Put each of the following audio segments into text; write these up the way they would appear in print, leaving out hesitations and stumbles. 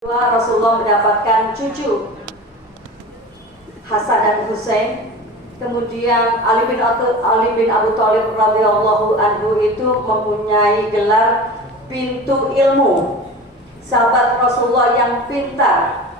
Rasulullah mendapatkan cucu Hasan dan Husain. Kemudian Ali bin Abu Thalib radhiyallahu anhu itu mempunyai gelar pintu ilmu, sahabat Rasulullah yang pintar.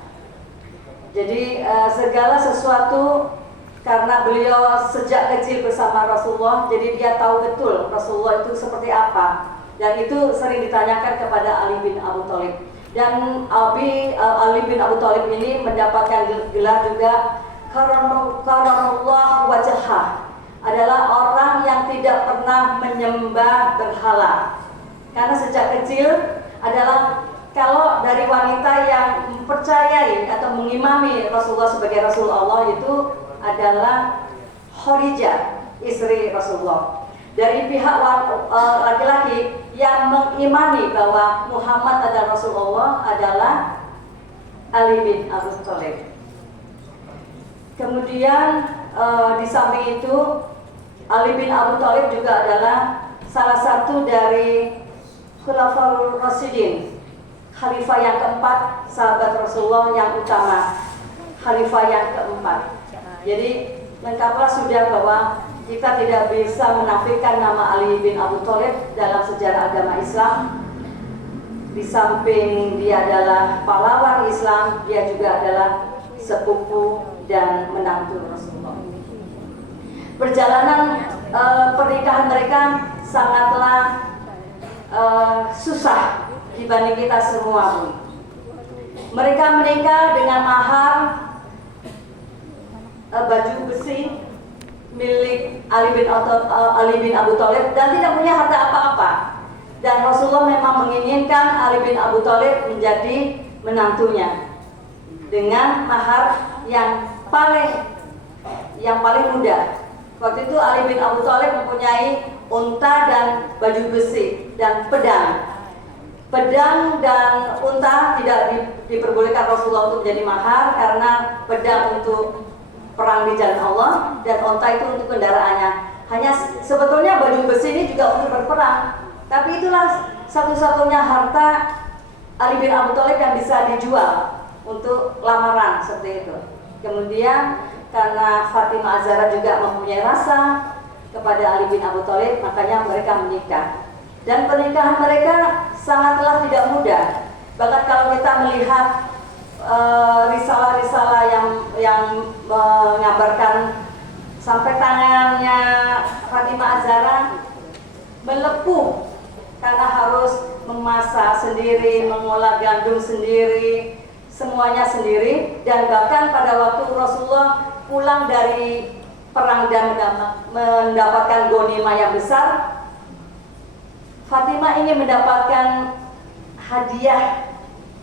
Jadi segala sesuatu, karena beliau sejak kecil bersama Rasulullah, jadi dia tahu betul Rasulullah itu seperti apa, dan itu sering ditanyakan kepada Ali bin Abu Thalib. Dan Ali bin Abu Thalib ini mendapatkan gelar juga Karamullah wajhah, adalah orang yang tidak pernah menyembah berhala. Karena sejak kecil adalah, kalau dari wanita yang mempercayai atau mengimami Rasulullah sebagai Rasul Allah, itu adalah Khadijah, istri Rasulullah. Dari pihak laki-laki yang mengimani bahwa Muhammad adalah Rasulullah adalah Ali bin Abu Thalib. Kemudian di samping itu, Ali bin Abu Thalib juga adalah salah satu dari Khulafaur Rasyidin, khalifah yang keempat, sahabat Rasulullah yang utama, khalifah yang keempat. Jadi lengkaplah sudah bahwa kita tidak bisa menafikan nama Ali bin Abu Thalib dalam sejarah agama Islam. Di samping dia adalah pahlawan Islam, dia juga adalah sepupu dan menantu Rasulullah. Perjalanan pernikahan mereka sangatlah susah dibanding kita semua. Mereka menikah dengan mahar baju besi milik Ali bin Abu Thalib, dan tidak punya harta apa-apa. Dan Rasulullah memang menginginkan Ali bin Abu Thalib menjadi menantunya dengan mahar yang paling mudah. Waktu itu Ali bin Abu Thalib mempunyai unta dan baju besi dan pedang. Pedang dan unta tidak diperbolehkan Rasulullah untuk menjadi mahar, karena pedang untuk perang di jalan Allah dan unta itu untuk kendaraannya. Hanya sebetulnya baju besi ini juga untuk berperang, tapi itulah satu-satunya harta Ali bin Abu Thalib yang bisa dijual untuk lamaran seperti itu. Kemudian karena Fatimah Az-Zahra juga mempunyai rasa kepada Ali bin Abu Thalib, makanya mereka menikah. Dan pernikahan mereka sangatlah tidak mudah. Bahkan kalau kita melihat risalah-risalah yang mengabarkan sampai tangannya Fatimah Az-Zahra melepuh karena harus memasak sendiri, mengolah gandum sendiri, semuanya sendiri. Dan bahkan pada waktu Rasulullah pulang dari perang dan mendapatkan ghanimah yang besar, Fatimah ingin mendapatkan hadiah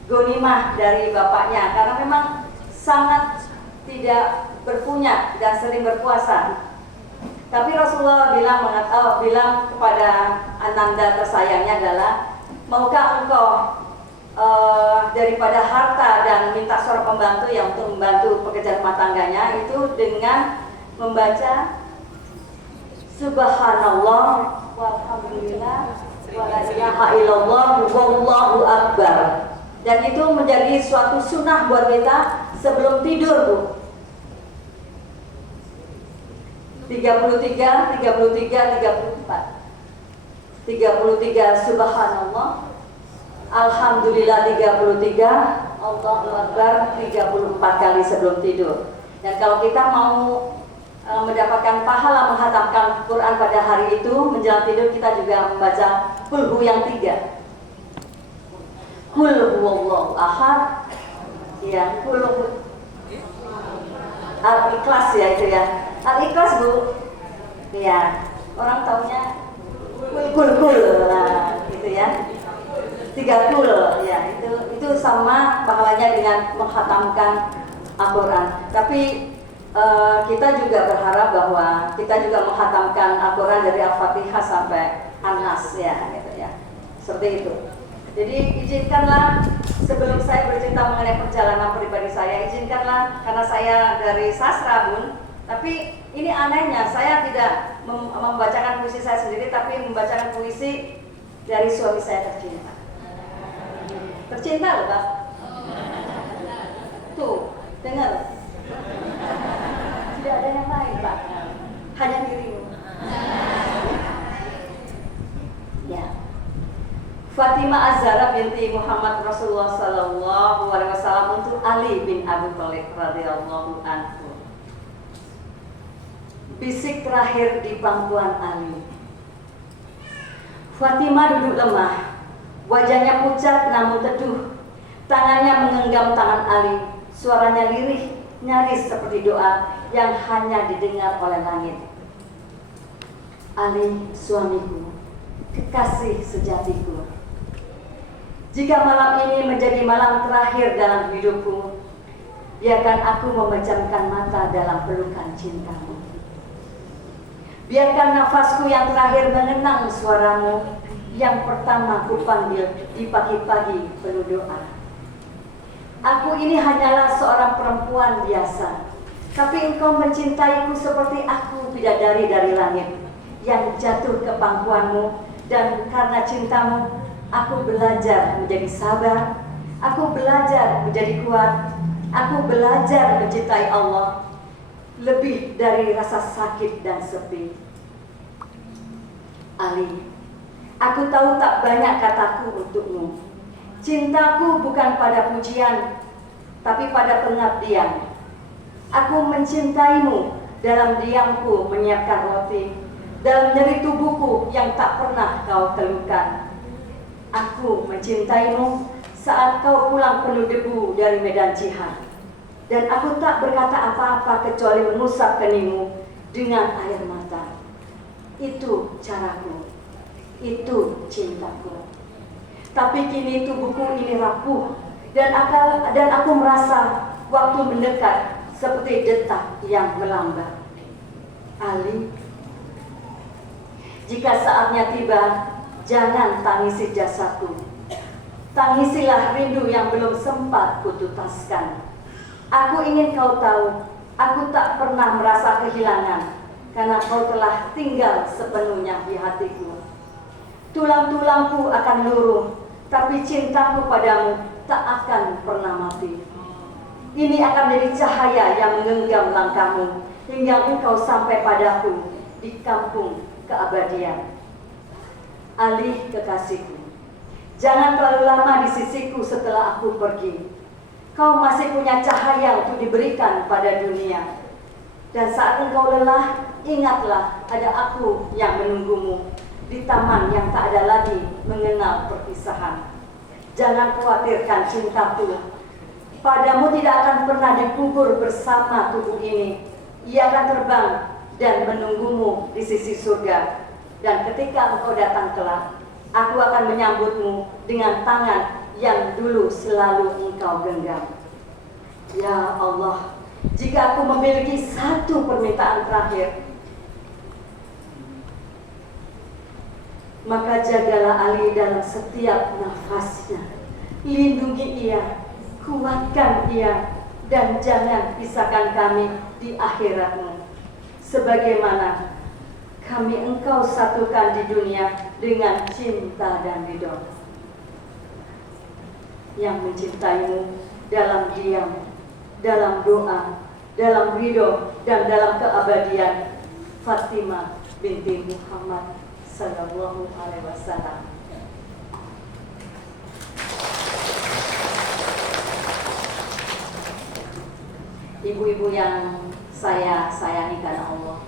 ghanimah dari bapaknya, karena memang sangat tidak berpunya dan sering berpuasa. Tapi Rasulullah bilang kepada ananda tersayangnya adalah, maukah engkau daripada harta dan minta seorang pembantu yang untuk membantu pekerjaan rumah tangganya itu dengan membaca Subhanallah walhamdulillah wala ilaha illallah wallahu akbar. Dan itu menjadi suatu sunnah buat kita sebelum tidur, Bu. 33, 33 Subhanallah, alhamdulillah 33, Allahu Akbar 34 kali sebelum tidur. Dan kalau kita mau mendapatkan pahala menghatamkan Quran pada hari itu, menjelang tidur kita juga membaca Qul yang 3. Qul huwallahu ahad, ya, Qul Al-Ikhlas ya itu ya. Al-Ikhlas, Bu. Ya, orang taunya Qul, nah, gitu ya. 3 Qul, ya, itu sama pahalanya dengan menghatamkan Al-Quran. Tapi kita juga berharap bahwa kita juga menghatamkan Al-Quran dari Al-Fatihah sampai An-Nas, ya, gitu ya. Seperti itu. Jadi izinkanlah, sebelum saya bercerita mengenai perjalanan pribadi saya, izinkanlah, karena saya dari sastra, Bun, tapi ini anehnya, saya tidak membacakan puisi saya sendiri, tapi membacakan puisi dari suami saya tercinta. Tercinta loh, Pak. binti Muhammad Rasulullah Sallallahu Alaihi Wasallam untuk Ali bin Abi Thalib radhiyallahu anhu. Bisik terakhir di pangkuan Ali. Fatimah duduk lemah, wajahnya pucat namun teduh. Tangannya menggenggam tangan Ali, suaranya lirih, nyaris seperti doa yang hanya didengar oleh langit. Ali, suamiku, kekasih sejatiku. Jika malam ini menjadi malam terakhir dalam hidupku, biarkan aku memejamkan mata dalam pelukan cintamu. Biarkan nafasku yang terakhir mengenang suaramu yang pertama kupanggil di pagi-pagi penuh doa. Aku ini hanyalah seorang perempuan biasa, tapi engkau mencintaiku seperti aku bidadari dari langit yang jatuh ke pangkuanmu, dan karena cintamu aku belajar menjadi sabar, aku belajar menjadi kuat, aku belajar mencintai Allah lebih dari rasa sakit dan sepi. Ali, aku tahu tak banyak kataku untukmu. Cintaku bukan pada pujian, tapi pada pengabdian. Aku mencintaimu dalam diamku menyiapkan roti, dalam nyeri tubuhku yang tak pernah kau keluhkan. Aku mencintaimu saat kau pulang penuh debu dari medan jihad, dan aku tak berkata apa-apa kecuali mengusap keningmu dengan air mata. Itu caraku, itu cintaku. Tapi kini tubuhku ini rapuh, dan aku merasa waktu mendekat seperti detak yang melambat. Ali, jika saatnya tiba, jangan tangisi jasaku. Tangisilah rindu yang belum sempat kutuntaskan. Aku ingin kau tahu, aku tak pernah merasa kehilangan, karena kau telah tinggal sepenuhnya di hatiku. Tulang-tulangku akan luruh, tapi cintaku padamu tak akan pernah mati. Ini akan menjadi cahaya yang menggenggam langkahmu hingga engkau sampai padaku di kampung keabadian. Ali, kekasihku, jangan terlalu lama di sisiku setelah aku pergi. Kau masih punya cahaya untuk diberikan pada dunia. Dan saat engkau lelah, ingatlah ada aku yang menunggumu di taman yang tak ada lagi mengenal perpisahan. Jangan khawatirkan cintaku, padamu tidak akan pernah dikubur bersama tubuh ini. Ia akan terbang dan menunggumu di sisi surga. Dan ketika engkau datang kelak, aku akan menyambutmu dengan tangan yang dulu selalu engkau genggam. Ya Allah, jika aku memiliki satu permintaan terakhir, maka jagalah Ali dalam setiap nafasnya. Lindungi ia, kuatkan ia, dan jangan pisahkan kami di akhiratmu. Sebagaimana kami engkau satukan di dunia dengan cinta dan ridho. Yang mencintaimu dalam diam, dalam doa, dalam ridho, dan dalam keabadian. Fatimah binti Muhammad Sallallahu Alaihi Wasallam. Ibu-ibu yang saya sayangi karena Allah,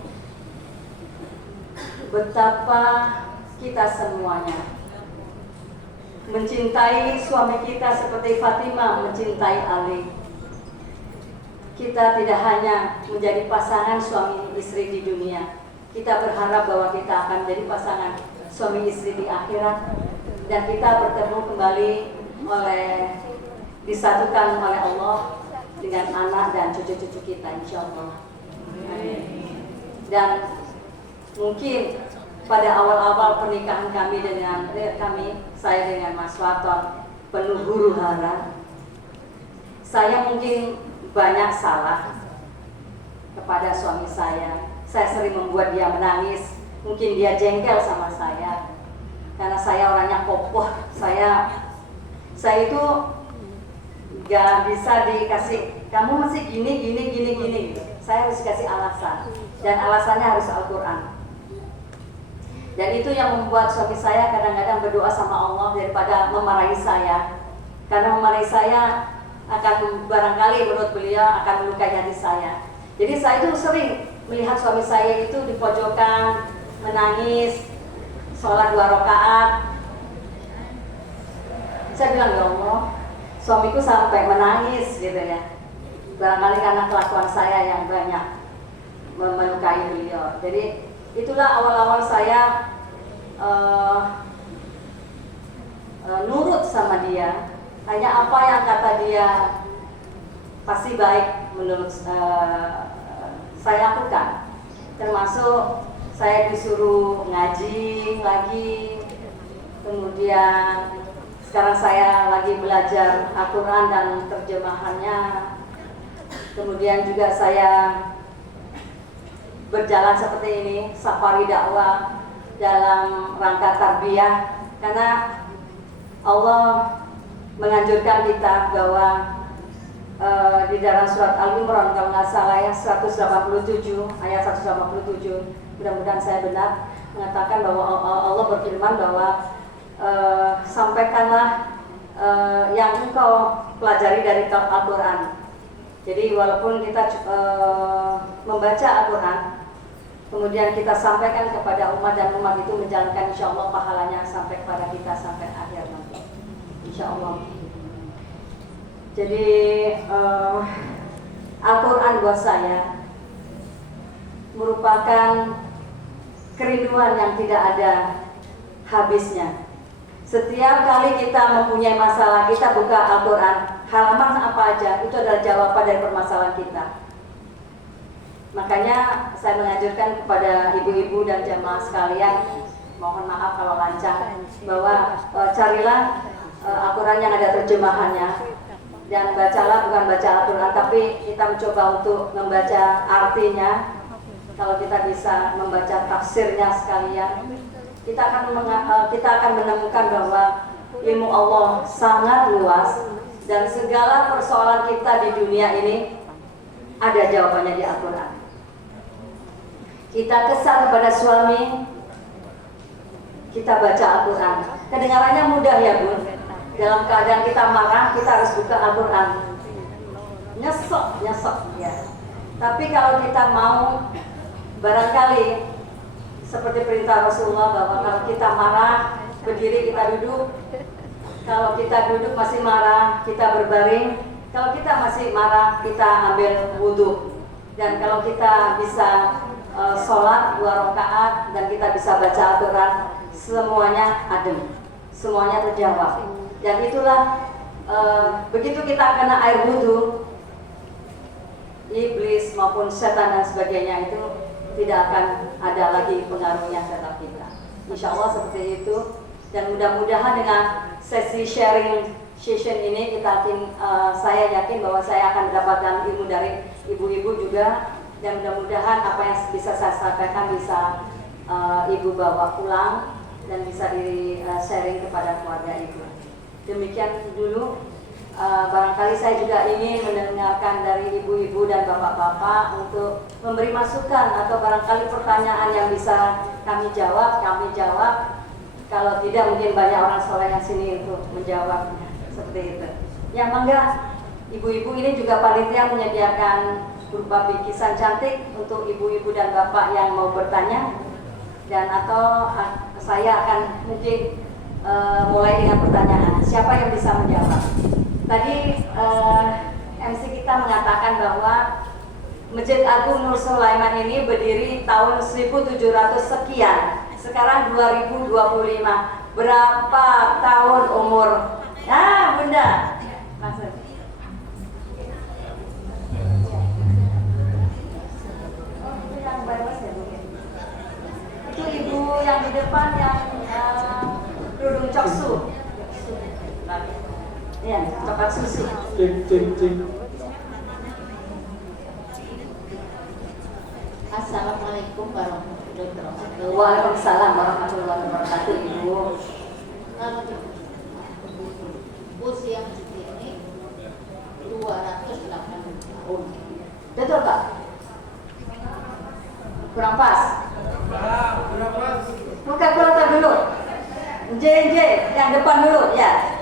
betapa kita semuanya mencintai suami kita seperti Fatimah mencintai Ali. Kita tidak hanya menjadi pasangan suami istri di dunia, kita berharap bahwa kita akan menjadi pasangan suami istri di akhirat, dan kita bertemu kembali disatukan oleh Allah dengan anak dan cucu-cucu kita, insya Allah. Dan mungkin pada awal-awal pernikahan saya dengan Mas Waton penuh huru hara, saya mungkin banyak salah kepada suami saya. Saya sering membuat dia menangis, mungkin dia jengkel sama saya karena saya orangnya kokoh. Saya itu gak bisa dikasih kamu masih gini gitu. Saya harus kasih alasan, dan alasannya harus Al-Quran. Dan itu yang membuat suami saya kadang-kadang berdoa sama Allah daripada memarahi saya. Karena memarahi saya akan barangkali menurut beliau akan melukai hati saya. Jadi saya itu sering melihat suami saya itu di pojokan menangis, sholat 2 rakaat. Saya bilang, ya Allah, suamiku sampai menangis gitu ya. Barangkali karena kelakuan saya yang banyak melukai beliau. Jadi itulah awal-awal saya nurut sama dia. Hanya apa yang kata dia pasti baik menurut saya lakukan. Termasuk saya disuruh ngaji lagi, kemudian sekarang saya lagi belajar Al-Quran dan terjemahannya. Kemudian juga saya berjalan seperti ini, safari dakwah dalam rangka tarbiyah, karena Allah menganjurkan kita bahwa di dalam surat Al-Imran kalau nggak salah ya 187 ayat 187, mudah-mudahan saya benar, mengatakan bahwa Allah berfirman bahwa sampaikanlah yang engkau pelajari dari Al-Quran. Jadi walaupun kita membaca Al-Quran, kemudian kita sampaikan kepada umat dan umat itu menjalankan, insya Allah pahalanya sampai kepada kita sampai akhir nanti, insya Allah. Jadi Al-Quran buat saya merupakan kerinduan yang tidak ada habisnya. Setiap kali kita mempunyai masalah, kita buka Al-Quran, halaman apa aja, itu adalah jawaban dari permasalahan kita. Makanya saya menganjurkan kepada ibu-ibu dan jamaah sekalian, mohon maaf kalau lancang, bahwa carilah Al-Quran yang ada terjemahannya. Dan bacalah bukan baca Al-Quran, tapi kita mencoba untuk membaca artinya. Kalau kita bisa membaca tafsirnya sekalian, kita akan menemukan bahwa ilmu Allah sangat luas dan segala persoalan kita di dunia ini ada jawabannya di Al-Quran. Kita kesal kepada suami, kita baca Al-Quran. Kedengarannya mudah ya Bun. Dalam keadaan kita marah, kita harus buka Al-Quran. Nyesek ya. Tapi kalau kita mau, barangkali seperti perintah Rasulullah bahwa kalau kita marah, berdiri kita duduk. Kalau kita duduk masih marah, kita berbaring. Kalau kita masih marah, kita ambil wudhu. Dan kalau kita bisa sholat 2 rakaat dan kita bisa baca Al-Quran, semuanya adem, semuanya terjawab. Dan itulah begitu kita kena air wudhu, iblis maupun setan dan sebagainya itu tidak akan ada lagi pengaruhnya terhadap kita. Insya Allah seperti itu. Dan mudah-mudahan dengan sesi sharing session ini saya yakin bahwa saya akan mendapatkan ilmu dari ibu-ibu juga. Dan mudah-mudahan apa yang bisa saya sampaikan bisa ibu bawa pulang dan bisa di sharing kepada keluarga ibu. Demikian dulu, barangkali saya juga ingin mendengarkan dari ibu-ibu dan bapak-bapak untuk memberi masukan atau barangkali pertanyaan yang bisa kami jawab. Kalau tidak mungkin banyak orang soleh yang sini untuk menjawabnya, seperti itu. Yang mangga, ibu-ibu ini juga panitia menyediakan berupa bingkisan cantik untuk ibu-ibu dan bapak yang mau bertanya, dan atau saya akan mungkin mulai dengan pertanyaan. Siapa yang bisa menjawab? Tadi MC kita mengatakan bahwa Masjid Agung Nur Sulaiman ini berdiri tahun 1700 sekian. Sekarang 2025. Berapa tahun umur? Nah, Bunda. Maksud. Oh, itu yang bebas ya, Bu. Itu ibu yang di depan yang kerudung coksu. Iya, coklat susu. Cik. Assalamualaikum warahmatullahi wabarakatuh. Waalaikumsalam warahmatullahi wabarakatuh, Ibu. Kalau usia masjid ini 280 tahun. Betul, Pak? Kurang pas? Berapa? Bukan J, yang depan dulu ya.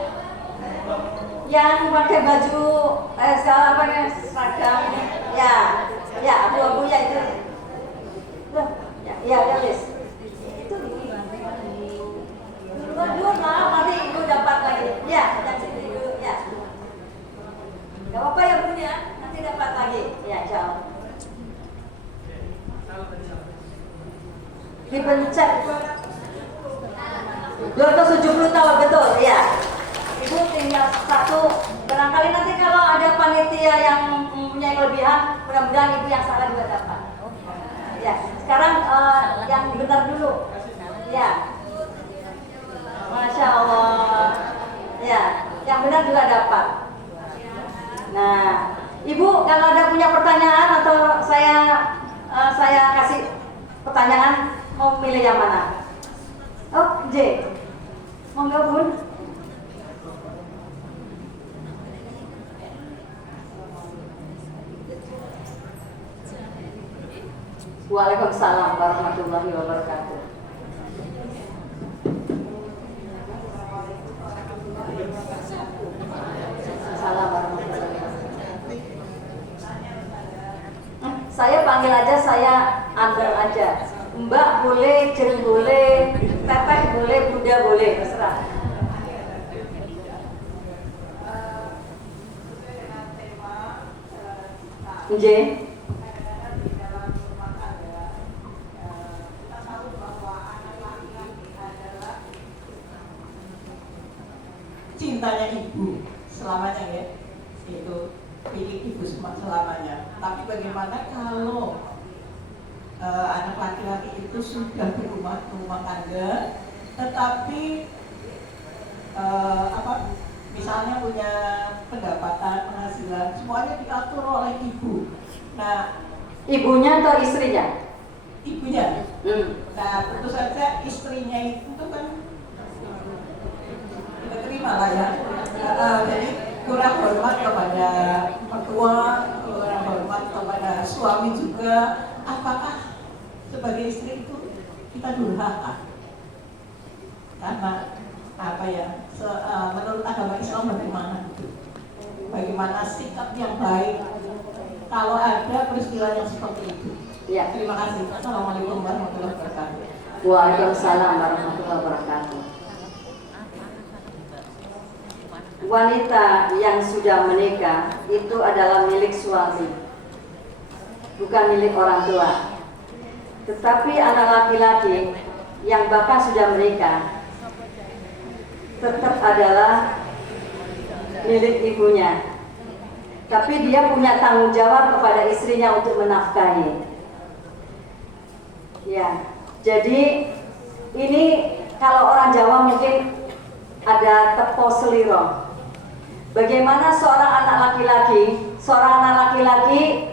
Yang pakai baju apa nih seragam ya, ya abu-abu ya itu. Loh, ya Liz. Itu dulu maaf nanti ibu dapat lagi. Ya, yang sini dulu ya. Gak apa-apa ya Bu ya, nanti dapat lagi. Ya, jauh. Dipencet 270 tahun betul ya. Ibu tinggal satu. Barangkali nanti kalau ada panitia yang punya kelebihan, mudah-mudahan ibu yang salah juga dapat. Ya, sekarang yang benar dulu. Ya, Masya Allah. Ya, yang benar juga dapat. Nah, ibu kalau ada punya pertanyaan atau saya kasih pertanyaan, mau milih yang mana? Oh, J. Monggo Bun. Waalaikumsalam warahmatullahi wabarakatuh. Salam warahmatullahi wabarakatuh. Saya panggil aja, saya Andal aja. Mbak boleh, Jen boleh, Teteh boleh, Bunda boleh, terserah. J. Cintanya ibu selamanya ya, itu pilih ibu selamanya. Tapi bagaimana kalau anak laki-laki itu sudah berumah tangga, tetapi misalnya punya pendapatan, penghasilan, semuanya diatur oleh ibu. Nah, ibunya atau istrinya? Ibunya. Nah, tentu saja istrinya itu kan kita terima lah ya. Jadi kurang hormat kepada mertua, kurang hormat kepada suami juga. Apakah sebagai istri itu kita durhaka? Karena apa ya? Menurut agama Islam bagaimana itu? Bagaimana sikap yang baik kalau ada peristiwa yang seperti itu? Ya. Terima kasih. Assalamualaikum warahmatullahi wabarakatuh. Waalaikumsalam warahmatullahi wabarakatuh. Wanita yang sudah menikah itu adalah milik suami, bukan milik orang tua. Tetapi anak laki-laki yang bahkan sudah menikah tetap adalah milik ibunya. Tapi dia punya tanggung jawab kepada istrinya untuk menafkahi. Ya, jadi ini kalau orang Jawa mungkin ada tepo seliro. Bagaimana seorang anak laki-laki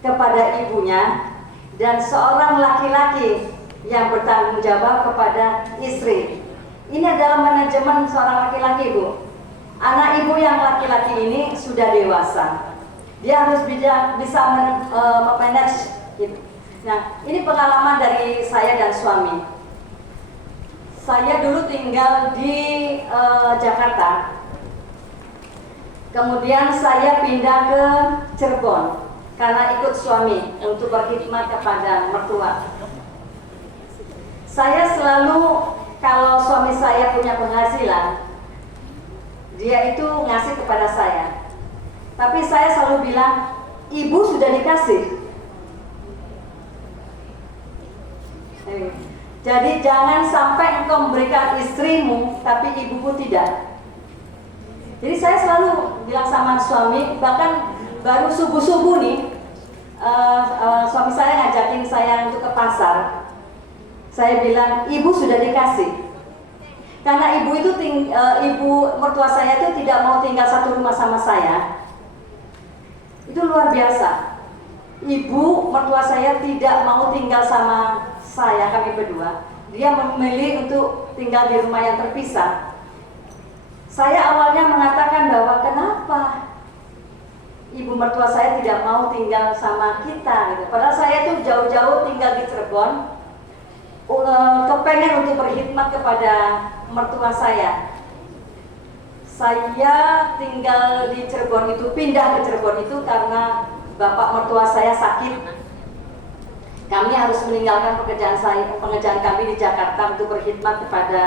kepada ibunya dan seorang laki-laki yang bertanggung jawab kepada istri. Ini adalah manajemen seorang laki-laki, Bu. Anak ibu yang laki-laki ini sudah dewasa. Dia harus bisa memanage. Nah, ini pengalaman dari saya dan suami. Saya dulu tinggal di Jakarta. Kemudian saya pindah ke Cirebon karena ikut suami untuk berkhidmat kepada mertua. Saya selalu, kalau suami saya punya penghasilan, dia itu ngasih kepada saya. Tapi saya selalu bilang, ibu sudah dikasih. Jadi jangan sampai engkau memberikan istrimu, tapi ibumu tidak. Jadi saya selalu bilang sama suami, bahkan baru subuh-subuh nih, suami saya ngajakin saya untuk ke pasar. Saya bilang, ibu sudah dikasih. Karena ibu itu ibu mertua saya itu tidak mau tinggal satu rumah sama saya. Itu luar biasa. Ibu mertua saya tidak mau tinggal sama saya, kami berdua. Dia memilih untuk tinggal di rumah yang terpisah. Saya awalnya mengatakan bahwa kenapa ibu mertua saya tidak mau tinggal sama kita gitu. Padahal saya tuh jauh-jauh tinggal di Cirebon. kepengen untuk berkhidmat kepada mertua saya. Saya tinggal di Cirebon itu, pindah ke Cirebon itu karena bapak mertua saya sakit. Kami harus meninggalkan pekerjaan kami di Jakarta untuk berkhidmat kepada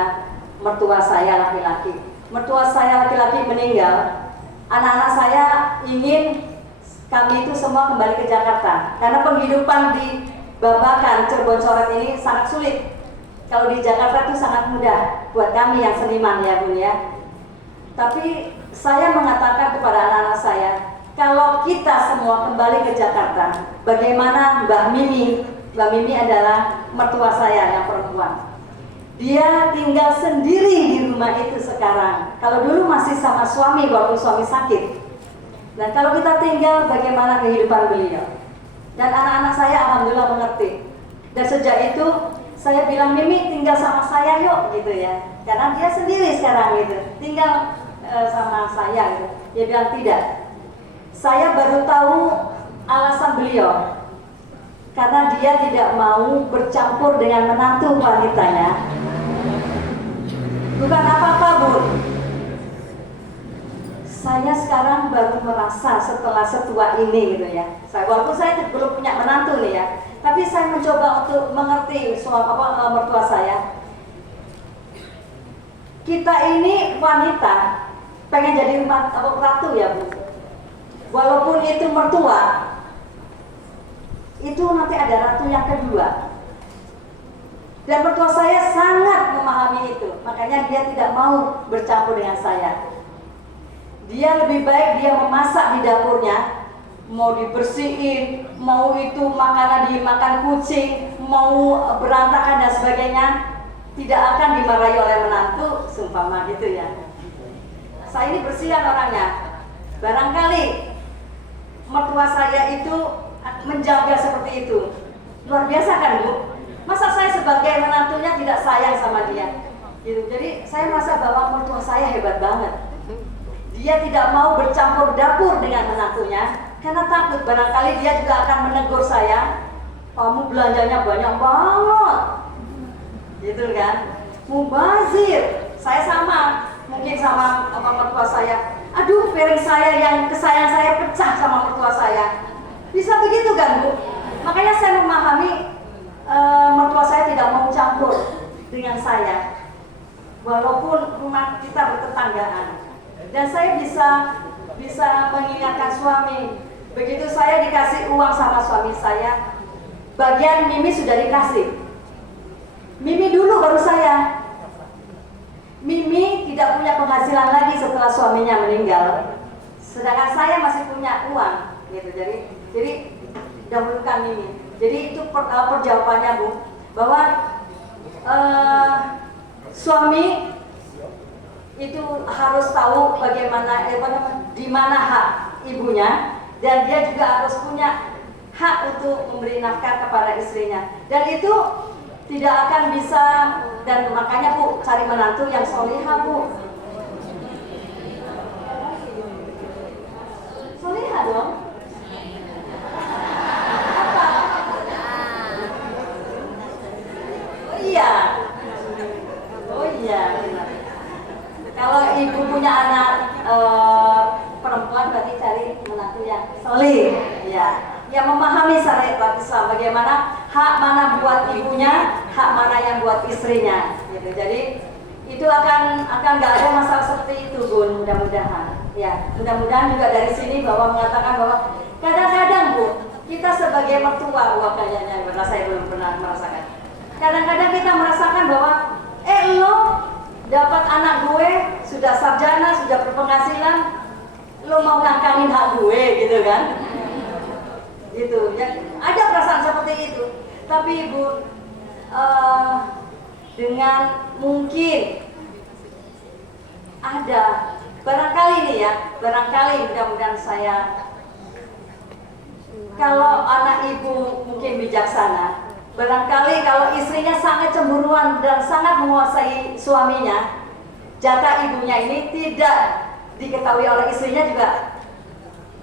mertua saya laki-laki. Mertua saya laki-laki meninggal, anak-anak saya ingin kami itu semua kembali ke Jakarta karena penghidupan di Babakan, Cirebon Coret ini sangat sulit. Kalau di Jakarta itu sangat mudah buat kami yang seniman ya Bun ya. Tapi saya mengatakan kepada anak-anak saya, kalau kita semua kembali ke Jakarta, bagaimana Mbak Mimi? Mbak Mimi adalah mertua saya yang perempuan. Dia tinggal sendiri di rumah itu sekarang. Kalau dulu masih sama suami, walaupun suami sakit. Dan kalau kita tinggal, bagaimana kehidupan beliau? Dan anak-anak saya alhamdulillah mengerti. Dan sejak itu saya bilang, Mimi tinggal sama saya yuk gitu ya. Karena dia sendiri sekarang gitu, tinggal sama saya gitu. Dia bilang tidak. Saya baru tahu alasan beliau. Karena dia tidak mau bercampur dengan menantu wanitanya. Bukan apa-apa Bu. Saya sekarang baru merasa setelah setua ini gitu ya. Walaupun saya belum punya menantu nih ya, tapi saya mencoba untuk mengerti mertua saya. Kita ini wanita pengen jadi ratu ya Bu. Walaupun itu mertua, itu nanti ada ratu yang kedua. Dan mertua saya sangat memahami itu, makanya dia tidak mau bercampur dengan saya. Dia lebih baik dia memasak di dapurnya, mau dibersihin, mau itu makanan dimakan kucing, mau berantakan dan sebagainya, tidak akan dimarahi oleh menantu, seumpama gitu ya. Saya ini bersihan orangnya. Barangkali mertua saya itu menjaga seperti itu. Luar biasa kan Bu? Masa saya sebagai menantunya tidak sayang sama dia? Gitu. Jadi saya merasa bahwa mertua saya hebat banget. Dia tidak mau bercampur dapur dengan menantunya karena takut barangkali dia juga akan menegur saya. Kamu belanjanya banyak banget, gitu kan? Mubazir. Saya sama, mungkin sama mertua saya. Aduh, piring saya yang kesayangan saya pecah sama mertua saya. Bisa begitu kan Bu? Makanya saya memahami mertua saya tidak mau campur dengan saya, walaupun rumah kita bertetanggaan. Dan saya bisa mengingatkan suami. Begitu saya dikasih uang sama suami saya, bagian Mimi sudah dikasih. Mimi dulu baru saya. Mimi tidak punya penghasilan lagi setelah suaminya meninggal, sedangkan saya masih punya uang, gitu. Jadi dahulukan Mimi. Jadi itu perjawabannya Bu, bahwa suami itu harus tahu bagaimana di mana hak ibunya, dan dia juga harus punya hak untuk memberi nafkah kepada istrinya. Dan itu tidak akan bisa, dan makanya Bu cari menantu yang solihah Bu. Solihah dong. Oh iya, benar. Kalau ibu punya anak perempuan berarti cari menantu yang solih, ya, yang memahami syariat Islam, bagaimana hak mana buat ibunya, hak mana yang buat istrinya, gitu. Jadi itu akan nggak ada masalah seperti itu Bun, mudah-mudahan. Ya, mudah-mudahan juga dari sini bahwa mengatakan bahwa kadang-kadang Bu, kita sebagai mertua, kayaknya karena saya belum pernah merasakan. Kadang-kadang kita merasakan bahwa lo dapat anak gue sudah sarjana, sudah berpenghasilan, lo mau ngangkangin hak gue gitu kan? Gitu ya. Ada perasaan seperti itu. Tapi Ibu dengan mungkin ada barangkali nih ya, barangkali mudah-mudahan saya, kalau anak ibu mungkin bijaksana, barangkali kalau istrinya sangat cemburuan dan sangat menguasai suaminya, jatah ibunya ini tidak diketahui oleh istrinya juga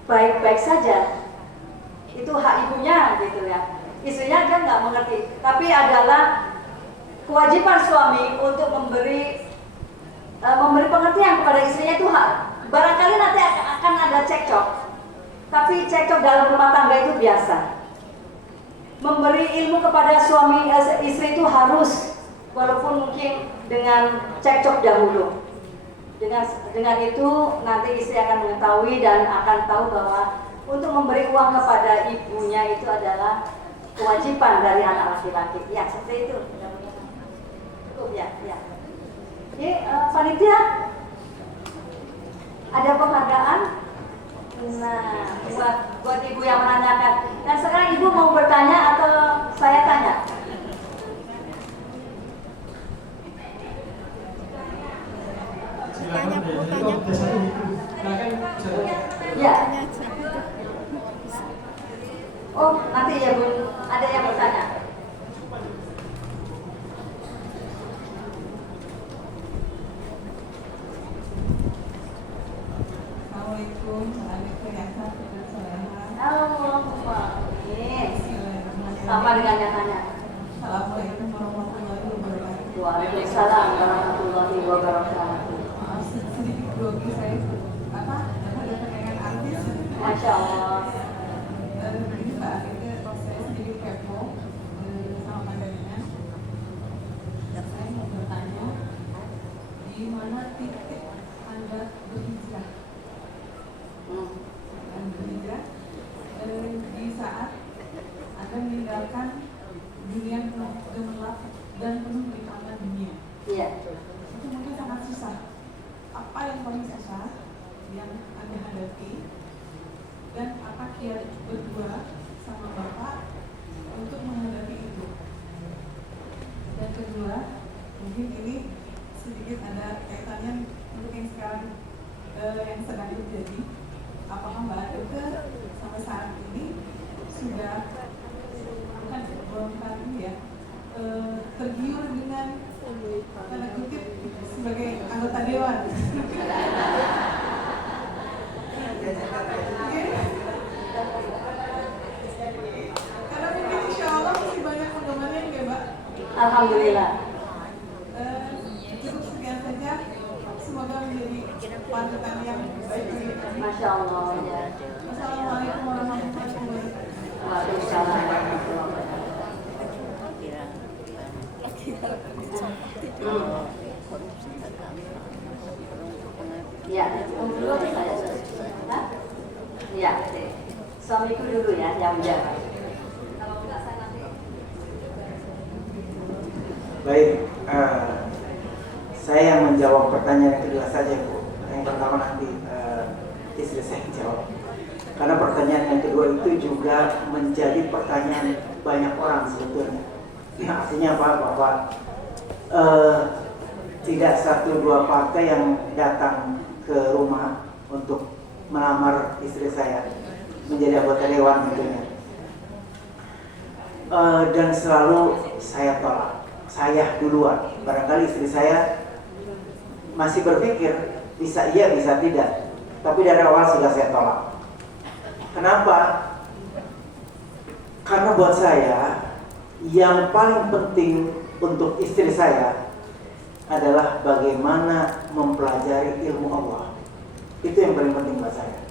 baik-baik saja. Itu hak ibunya gitu ya. Istrinya dia nggak mengerti. Tapi adalah kewajiban suami untuk memberi pengertian kepada istrinya itu hak. Barangkali nanti akan ada cekcok, tapi cekcok dalam rumah tangga itu biasa. Memberi ilmu kepada suami istri itu harus, walaupun mungkin dengan cekcok dahulu. Dengan itu nanti istri akan mengetahui dan akan tahu bahwa untuk memberi uang kepada ibunya itu adalah kewajiban dari anak laki-laki. Ya, seperti itu. Cukup ya, ya. Oke, panitia, ada penghargaan. Nah, buat ibu yang menanyakan. Dan sekarang ibu mau bertanya atau saya tanya? Tanya Bu, tanya Bu. Ya. Oh, nanti ya Bu, ada yang bertanya. Assalamualaikum, Assalamualaikum ya Kak, Allahumma amin. Sama dengan yang tanya. Assalamualaikum warahmatullahi wabarakatuh. Waalaikumsalam warahmatullahi wabarakatuh. Maaf sedikit grogi saya ada pertanyaan artis. Masya Allah. Begini Mbak, saya sedikit kepo sama pandangannya. Saya mau bertanya, di mana titik Anda berhijrah? Berhijrah di saat Anda meninggalkan dunia penuh gemerlap dan penuh nikmat dunia. Iya. Itu mungkin sangat susah. Apa yang paling susah yang Anda hadapi dan apa kiat berdua sama Bapak untuk menghadapi itu? Dan kedua, mungkin ini sedikit ada kaitannya untuk yang sekarang yang sedang terjadi. Apakah Mbak Ade sampai saat ini sudah bukan ini ya tergiur dengan tanda kutip sebagai anggota dewan? Karena mungkin insya Allah masih banyak penggemarnya ya Mbak. Alhamdulillah. Cukup sekian saja. Semoga menjadi panutan yang baik bagi kami. Masya Allah ya. Wassalamualaikum warahmatullahi wabarakatuh. Waalaikumsalam warahmatullahi wabarakatuh. Ya, dulu saya. Hah? Ya, suamiku dulu ya yang menjawab. Kalau enggak saya nanti. Baik, saya yang menjawab pertanyaan kedua saja Bu. Yang pertama nanti istri saya jawab. Karena pertanyaan yang kedua itu juga menjadi pertanyaan banyak orang sebetulnya. Nah, artinya apa? Bahwa tidak satu dua partai yang datang ke rumah untuk melamar istri saya menjadi anggota dewan tentunya. Dan selalu saya tolak. Saya duluan. Barangkali istri saya masih berpikir bisa iya bisa tidak. Tapi dari awal sudah saya tolak. Kenapa? Karena buat saya yang paling penting untuk istri saya adalah bagaimana mempelajari ilmu Allah. Itu yang paling penting buat saya.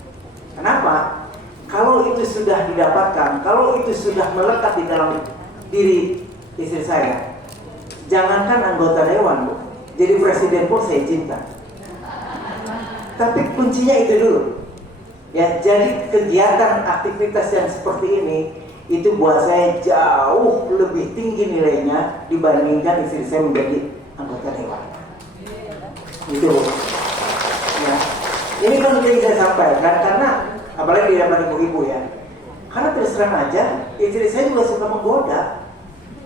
Kenapa? Kalau itu sudah didapatkan, kalau itu sudah melekat di dalam diri istri saya, jangankan anggota dewan, Bu, jadi presiden pun saya cinta. Tapi kuncinya itu dulu. Ya, jadi kegiatan aktivitas yang seperti ini itu buat saya jauh lebih tinggi nilainya dibandingkan istri saya menjadi anggota dewan. Itu. Ya. Ini kan yang saya sampaikan karena apalagi di hadapan ibu-ibu ya. Karena terus terang aja istri saya juga suka menggoda.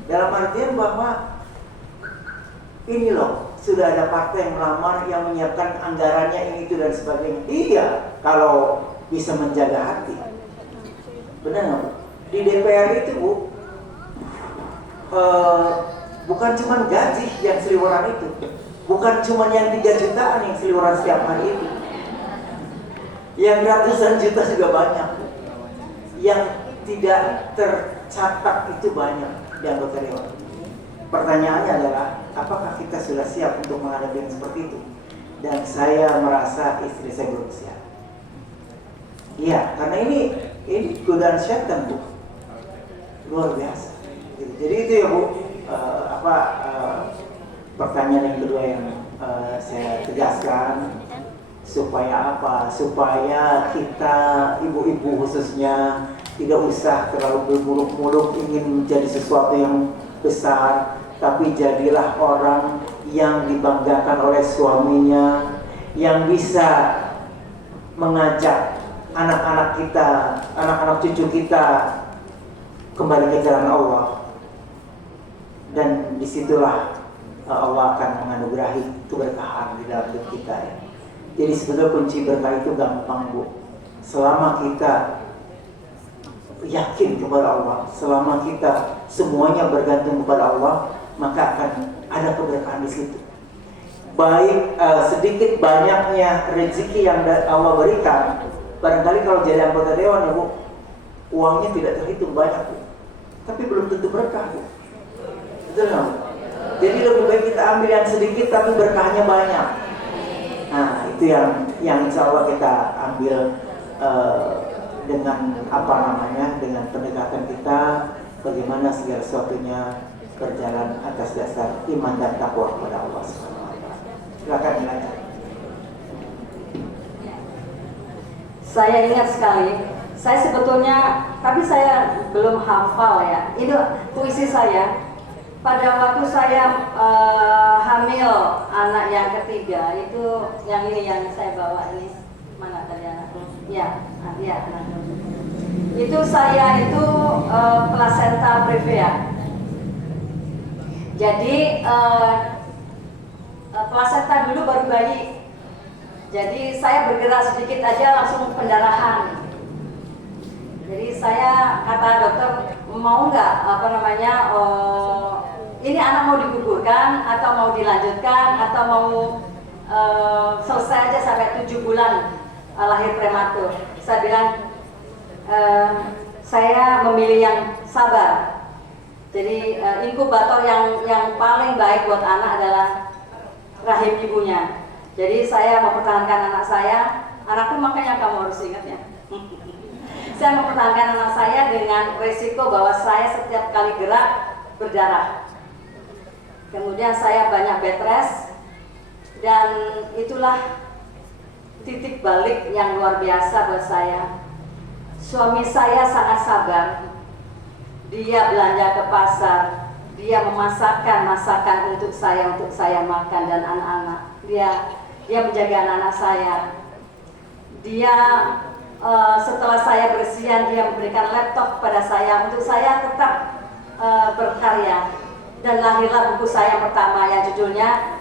Dalam artian bahwa ini loh, sudah ada partai yang melamar yang menyiapkan anggarannya ini itu dan sebagainya. Iya, kalau bisa menjaga hati. Benar nggak Bu? Di DPR itu Bu, bukan cuma gaji yang seliweran itu, bukan cuma yang 3 jutaan yang seliweran setiap hari itu, yang ratusan juta juga banyak, yang tidak tercatat itu banyak di anggota dewan. pertanyaannya adalah apakah kita sudah siap untuk menghadapi yang seperti itu? Dan saya merasa istri saya belum siap. Iya, karena ini godaan syaitan, Bu, luar biasa. Jadi itu ya, Bu, pertanyaan yang kedua yang saya tegaskan, supaya apa? Supaya kita ibu-ibu khususnya tidak usah terlalu bermuluk-muluk ingin menjadi sesuatu yang besar, tapi jadilah orang yang dibanggakan oleh suaminya, yang bisa mengajak anak-anak kita, anak-anak cucu kita kembali ke jalan Allah. Dan disitulah Allah akan menganugerahi keberkahan di dalam hidup kita ya. Jadi sebetulnya kunci berkah itu gampang, Bu. Selama kita yakin kepada Allah, selama kita semuanya bergantung kepada Allah, maka akan ada keberkahan di situ. Baik sedikit banyaknya rezeki yang Allah berikan, barangkali kalau jadi anggota dewan ya, Bu, uangnya tidak terhitung banyak, Bu, tapi belum tentu berkah, Bu. Betul nggak, Bu? Jadi lebih baik kita ambil yang sedikit tapi berkahnya banyak. Nah, itu yang insya Allah kita ambil dengan dengan pendekatan kita, bagaimana segala sesuatunya berjalan atas dasar iman dan takwa kepada Allah Subhanahu wa taala. Silakan dilanjut. Saya ingat sekali, saya sebetulnya, tapi saya belum hafal ya. Itu puisi saya. Pada waktu saya hamil anak yang ketiga, itu yang ini yang saya bawa ini, mana tadi anakku? Ya, anak. Itu saya itu plasenta previa. Jadi plasenta dulu baru bayi. Jadi saya bergerak sedikit aja langsung pendarahan. Jadi saya kata dokter, mau nggak ini anak mau digugurkan atau mau dilanjutkan atau mau selesai aja sampai 7 bulan lahir prematur. Saya bilang saya memilih yang sabar. Jadi inkubator yang paling baik buat anak adalah rahim ibunya. Jadi saya mempertahankan anak saya. Anakku makanya kamu harus ingat ya. Saya mempertahankan anak saya dengan resiko bahwa saya setiap kali gerak berdarah. Kemudian saya banyak bed rest, dan itulah titik balik yang luar biasa buat saya. Suami saya sangat sabar. Dia belanja ke pasar, dia memasakkan masakan untuk saya makan dan anak-anak. Dia menjaga anak-anak saya. Dia setelah saya bersihan, dia memberikan laptop pada saya untuk saya tetap berkarya. Dan lahirlah buku saya pertama yang judulnya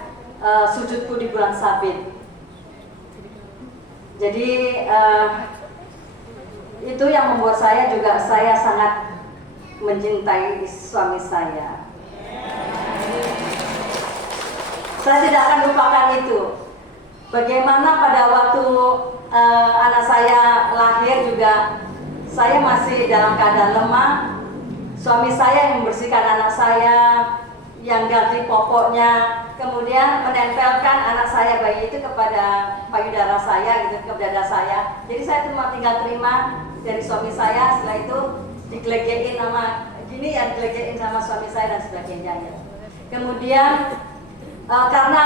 Sujudku di Bulan Sabit. Jadi itu yang membuat saya sangat mencintai suami saya. Saya tidak akan lupakan itu. Bagaimana pada waktu anak saya lahir juga, saya masih dalam keadaan lemah. Suami saya yang membersihkan anak saya, yang ganti popoknya, kemudian menempelkan anak saya bayi itu kepada payudara saya, gitu, ke dada saya. Jadi saya cuma tinggal terima dari suami saya. Setelah itu digelegein sama gini ya, digelegein sama suami saya dan sebagainya ya. Kemudian karena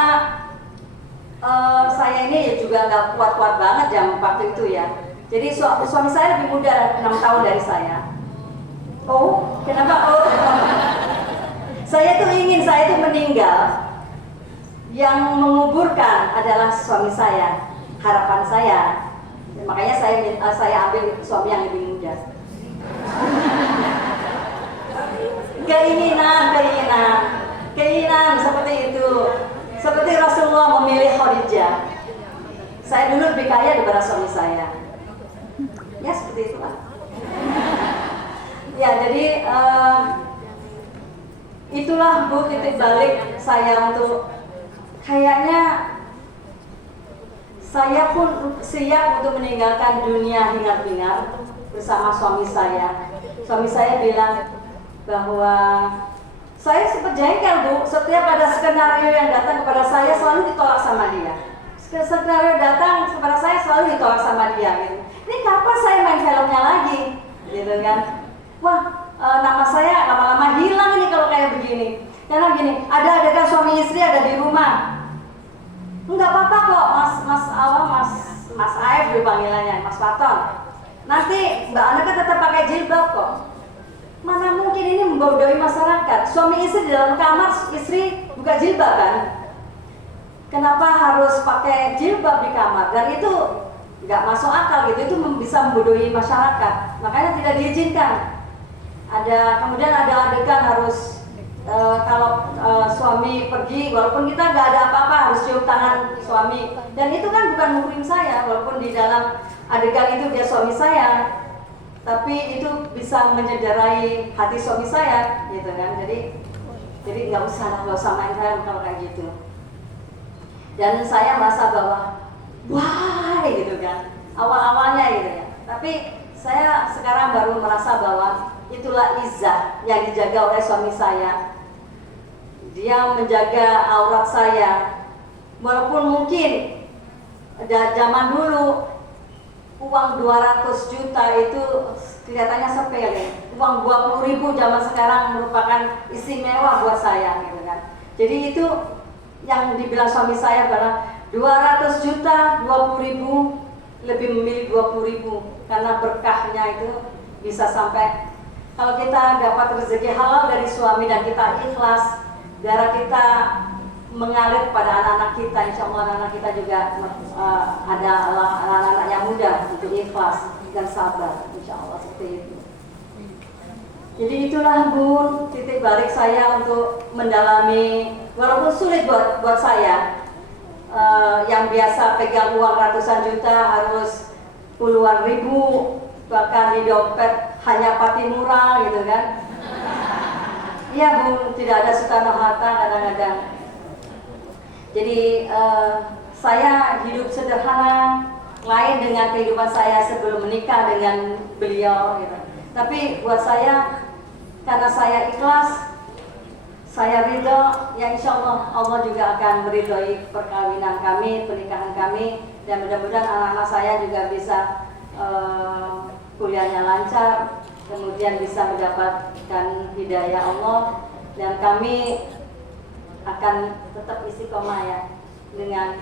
saya ini ya juga nggak kuat-kuat banget jam waktu itu ya. Jadi suami saya lebih muda 6 tahun dari saya. Oh, kenapa? Oh, saya itu meninggal. Yang menguburkan adalah suami saya, harapan saya. Makanya saya ambil suami yang lebih muda. Keinginan seperti itu. Seperti Rasulullah memilih Khadijah. Saya dulu lebih kaya daripada suami saya. Ya seperti itulah. Ya, jadi itulah Bu titik balik saya untuk kayaknya saya pun siap untuk meninggalkan dunia hingar-bingar bersama suami saya. Suami saya bilang bahwa Saya sempat jengkel Bu, setiap ada skenario yang datang kepada saya selalu ditolak sama dia. Skenario datang kepada saya selalu ditolak sama dia gitu. Ini kapan saya main filmnya lagi? Gitu kan. Wah, nama saya lama-lama hilang ini kalau kayak begini. Karena gini, ada adegan suami istri ada di rumah. Enggak apa-apa kok, Mas Aif dipanggilannya, Mas Faton. Nanti Mbak Aneka tetap pakai jilbab kok. Mana mungkin ini membodohi masyarakat. Suami istri di dalam kamar, istri buka jilbab kan? Kenapa harus pakai jilbab di kamar? Dan itu nggak masuk akal gitu. Itu bisa membodohi masyarakat. Makanya tidak diizinkan. Kemudian ada adegan harus kalau suami pergi, walaupun kita nggak ada apa-apa harus cium tangan suami. Dan itu kan bukan muhrim saya, walaupun di dalam adegan itu dia suami saya. Tapi itu bisa menyederai hati suami saya, gitu kan. Jadi nggak usah main film kalau kayak gitu. Dan saya merasa bahwa wah gitu kan, awal-awalnya gitu ya. Tapi saya sekarang baru merasa bahwa itulah izzah yang dijaga oleh suami saya. Dia menjaga aurat saya, walaupun mungkin zaman dulu uang 200 juta itu kelihatannya sepele. Uang 20.000 zaman sekarang merupakan istimewa buat saya gitu kan. Jadi itu yang dibilang suami saya adalah 200 juta, 20.000 lebih memilih 20.000 karena berkahnya itu bisa sampai kalau kita dapat rezeki halal dari suami dan kita ikhlas, darah kita mengalir pada anak-anak kita, insya Allah anak-anak kita juga adalah anak-anak yang muda untuk ikhlas dan sabar, insya Allah seperti itu. Jadi itulah Bu, titik balik saya untuk mendalami, walaupun sulit buat saya yang biasa pegang uang ratusan juta harus puluhan ribu, bahkan di dompet hanya pati murah gitu kan. Iya Bu, tidak ada Soekarno Hatta kadang-kadang. Jadi saya hidup sederhana, lain dengan kehidupan saya sebelum menikah dengan beliau gitu. Tapi buat saya, karena saya ikhlas, saya ridho, ya insya Allah juga akan meridhoi perkawinan kami, pernikahan kami, dan mudah-mudahan anak-anak saya juga bisa kuliahnya lancar, kemudian bisa mendapatkan hidayah Allah, dan kami akan tetap istiqomah ya. Dengan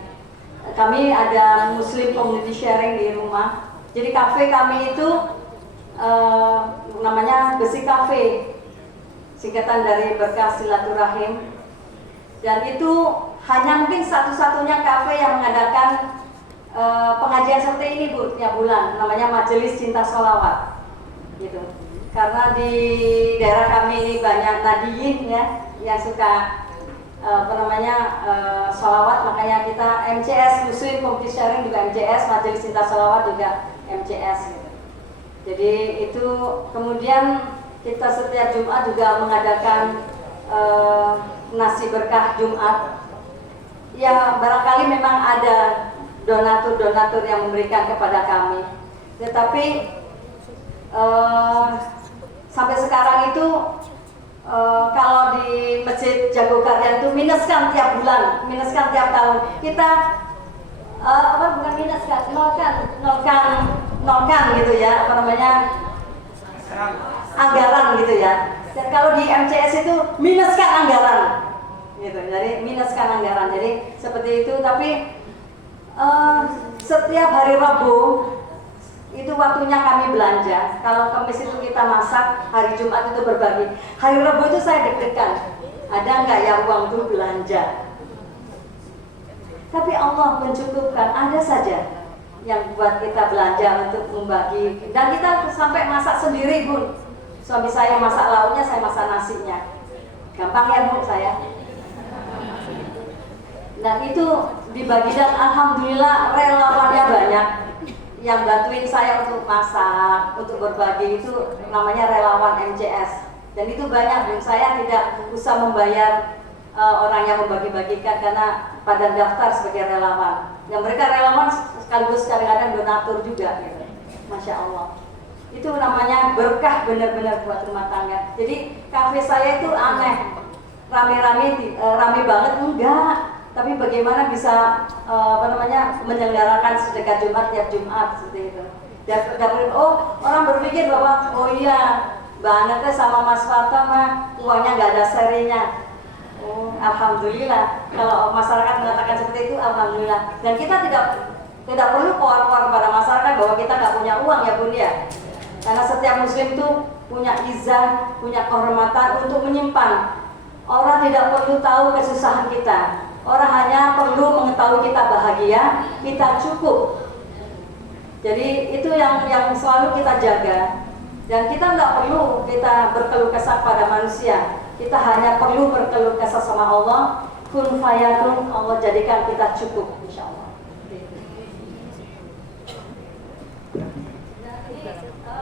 kami ada Muslim Community Sharing di rumah. Jadi kafe kami itu namanya Besi Cafe, singkatan dari Berkah Silaturahim. Dan itu hanya mungkin satu-satunya kafe yang mengadakan pengajian seperti ini Bu, tiap bulan, namanya Majelis Cinta Sholawat gitu. Karena di daerah kami ini banyak nadiyin ya yang suka sholawat, makanya kita MCS, Muslim Community Sharing juga MCS, Majelis Cinta Sholawat juga MCS gitu. Jadi itu kemudian kita setiap Jumat juga mengadakan nasi berkah Jumat. Ya barangkali memang ada donatur-donatur yang memberikan kepada kami, tetapi sampai sekarang itu kalau di Masjid Jagokaryan itu minuskan tiap bulan, minuskan tiap tahun. Kita bukan minuskan, nolkan gitu ya, anggaran gitu ya. Dan kalau di MCS itu minuskan anggaran gitu. Jadi minuskan anggaran. Jadi seperti itu, tapi setiap hari Rabu itu waktunya kami belanja. Kalau Kamis itu kita masak, hari Jumat itu berbagi. Hari Rabu itu saya deg-degan, ada nggak ya uang itu belanja? Tapi Allah mencukupkan, ada saja yang buat kita belanja untuk membagi. Dan kita sampai masak sendiri Bun. Suami saya masak lauknya, saya masak nasinya. Gampang ya Bu saya. Dan itu dibagi dan alhamdulillah relawannya banyak yang bantuin saya untuk masak, untuk berbagi. Itu namanya relawan MCS. Dan itu banyak Bu, saya tidak usah membayar orang yang membagi-bagikan karena pada daftar sebagai relawan. Yang mereka relawan sekaligus kadang-kadang donatur juga gitu. Masya Allah. Itu namanya berkah benar-benar buat rumah tangga. Jadi kafe saya itu aneh. rame banget enggak, tapi bagaimana bisa menyelenggarakan sedekah Jumat tiap Jumat seperti itu. Orang berpikir bahwa oh iya Mbak Anetnya sama Mas Fata mah uangnya nggak ada serinya. Oh, alhamdulillah kalau masyarakat mengatakan seperti itu, alhamdulillah. Dan kita tidak perlu keluar kepada masyarakat bahwa kita nggak punya uang ya Bun ya. Karena setiap Muslim itu punya izah, punya kehormatan untuk menyimpan. Orang tidak perlu tahu kesusahan kita. Orang hanya perlu mengetahui kita bahagia, kita cukup. Jadi itu yang selalu kita jaga. Dan kita nggak perlu kita berkeluh kesah pada manusia. Kita hanya perlu berkeluh kesah sama Allah. Kun fayakun, Allah jadikan kita cukup, insya Allah.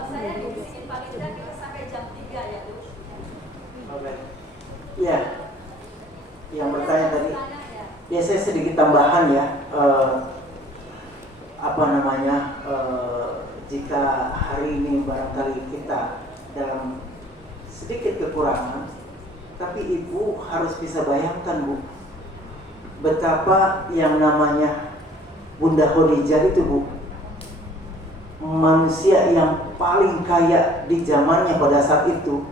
Saya dibikin paling tidak kita sampai jam 3 ya Bu. Ya, yang bertanya tadi, ya saya sedikit tambahan ya. Jika hari ini barangkali kita dalam sedikit kekurangan, tapi Ibu harus bisa bayangkan Bu, betapa yang namanya Bunda Khadijah itu Bu, manusia yang paling kaya di zamannya pada saat itu,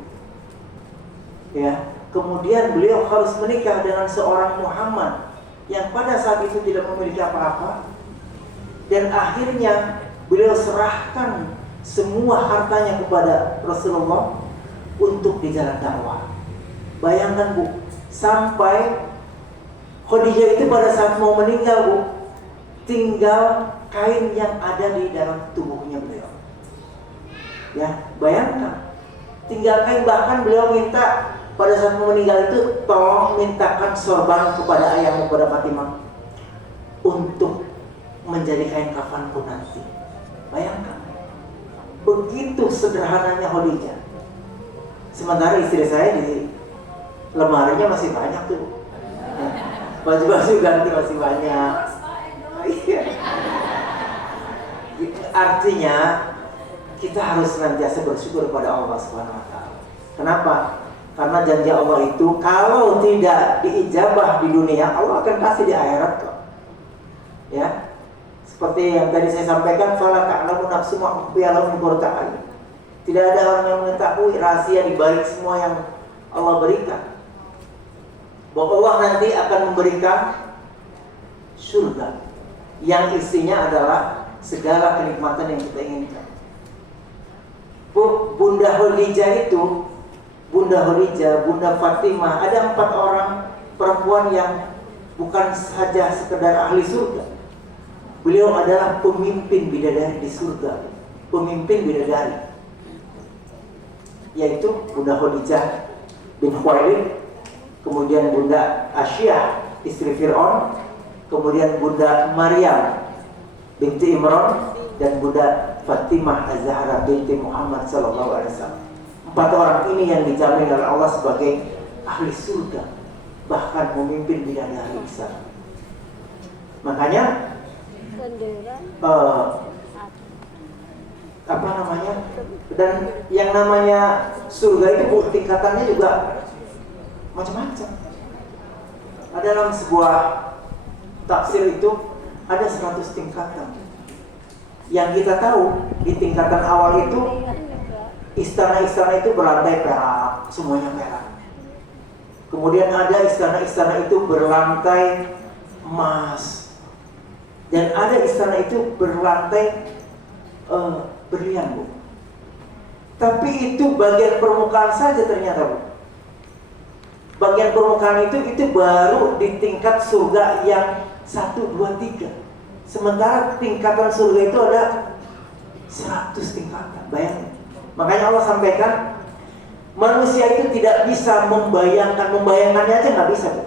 ya. Kemudian beliau harus menikah dengan seorang Muhammad yang pada saat itu tidak memiliki apa-apa, dan akhirnya beliau serahkan semua hartanya kepada Rasulullah untuk di jalan dakwah. Bayangkan Bu, sampai Khadijah itu pada saat mau meninggal Bu, tinggal kain yang ada di dalam tubuhnya beliau. Ya, bayangkan, tinggal kain. Bahkan beliau minta pada saat mau meninggal itu, tolong mintakan sorban kepada ayahmu, kepada Fatimah, untuk menjadi kain kafanku nanti. Bayangkan, begitu sederhananya Khadijah. Sementara istri saya di lemarinya masih banyak tuh, baju-baju ganti masih banyak. Artinya kita harus senantiasa bersyukur kepada Allah Subhanahu Wa Taala. Kenapa? Karena janji Allah itu kalau tidak diijabah di dunia, Allah akan kasih di akhirat kok. Ya. Seperti yang tadi saya sampaikan, fala ta'lamu nafsun ma ukhfiya lahum min qurrati a'yun. Tidak ada orang yang mengetahui rahasia di balik semua yang Allah berikan. Bahwa Allah nanti akan memberikan surga yang isinya adalah segala kenikmatan yang kita inginkan. Bunda Khadijah itu, Bunda Khadijah, Bunda Fatimah, ada 4 orang perempuan yang bukan saja sekedar ahli surga. Beliau adalah pemimpin bidadari di surga, pemimpin bidadari, yaitu Bunda Khadijah bin Khuwailid, kemudian Bunda Asyah istri Fir'aun, kemudian Bunda Maryam binti Imran, dan Bunda Fatimah Az-Zahra binti Muhammad sallallahu alaihi wasallam. 4 orang ini yang dijamin oleh Allah sebagai ahli surga, bahkan memimpin bidadari di sana. Makanya dan yang namanya surga itu Bu, tingkatannya juga macam-macam. Ada dalam sebuah tafsir itu ada 100 tingkatan. Yang kita tahu di tingkatan awal itu istana-istana itu berlantai perak, semuanya perak. Kemudian ada istana-istana itu berlantai emas. Dan ada istana itu berlantai berlian Bu. Tapi itu bagian permukaan saja ternyata Bu. Bagian permukaan itu baru di tingkat surga yang 1, 2, 3. Sementara tingkatan surga itu ada 100 tingkatan. Bayangkan. Makanya Allah sampaikan, manusia itu tidak bisa membayangkannya aja nggak bisa Bu.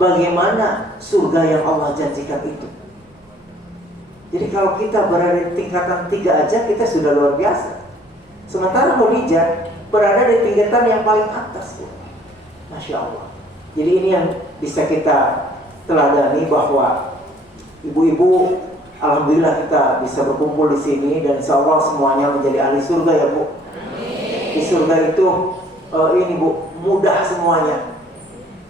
Bagaimana surga yang Allah janjikan itu. Jadi kalau kita berada di tingkatan 3 aja, kita sudah luar biasa. Sementara Khadijah berada di tingkatan yang paling atas Bu. Masya Allah. Jadi ini yang bisa kita teladani, bahwa ibu-ibu, alhamdulillah kita bisa berkumpul di sini, dan insya Allah semuanya menjadi ahli surga ya Bu. Di surga itu ini Bu, mudah semuanya.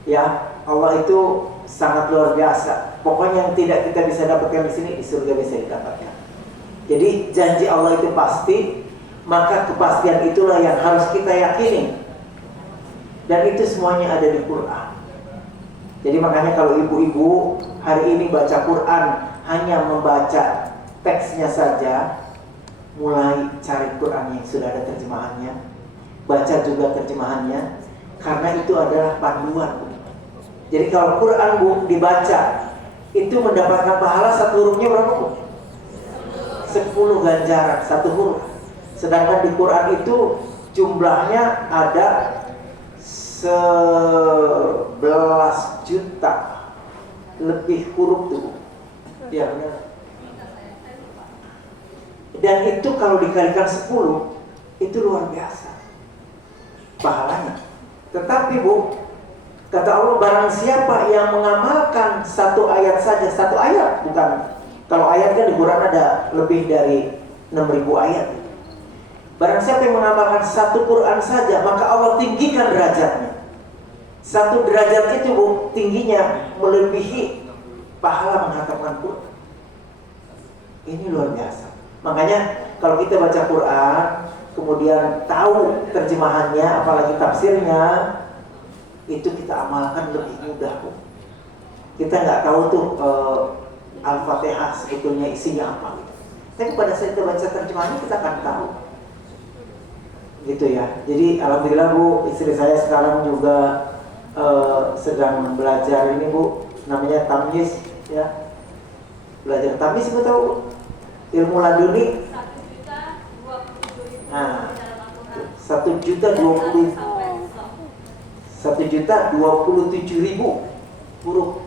Ya, Allah itu sangat luar biasa. Pokoknya yang tidak kita bisa dapatkan di sini, di surga bisa didapatkan. Jadi janji Allah itu pasti, maka kepastian itulah yang harus kita yakini. Dan itu semuanya ada di Quran. Jadi makanya kalau ibu-ibu hari ini baca Quran hanya membaca teksnya saja, mulai cari Quran yang sudah ada terjemahannya, baca juga terjemahannya, karena itu adalah panduan. Jadi kalau Quran Bu dibaca, itu mendapatkan pahala satu hurufnya berapa Bu? 10 ganjaran satu huruf. Sedangkan di Quran itu jumlahnya ada 11 juta lebih huruf tuh. Ya benar. Dan itu kalau dikalikan 10, itu luar biasa pahalanya. Tetapi Bu, kata Allah, barang siapa yang mengamalkan satu ayat saja, satu ayat, bukan, kalau ayat kan di Quran ada lebih dari 6.000 ayat. Barang siapa yang mengamalkan satu Quran saja, maka Allah tinggikan derajatnya. Satu derajat itu Bu, tingginya melebihi pahala menghatamkan Quran. Ini luar biasa. Makanya kalau kita baca Quran, kemudian tahu terjemahannya, apalagi tafsirnya, itu kita amalkan lebih mudah. Kita nggak tahu tuh Al-Fatihah sebetulnya isinya apa. Tapi pada saat kita baca terjemahannya, kita akan tahu. Gitu ya. Jadi alhamdulillah Bu, istri saya sekarang juga sedang belajar ini Bu, namanya tamyiz ya. Belajar tamyiz, Ibu tahu? Ilmu laduni. 1.027.000. Nah, 1.027.000 huruf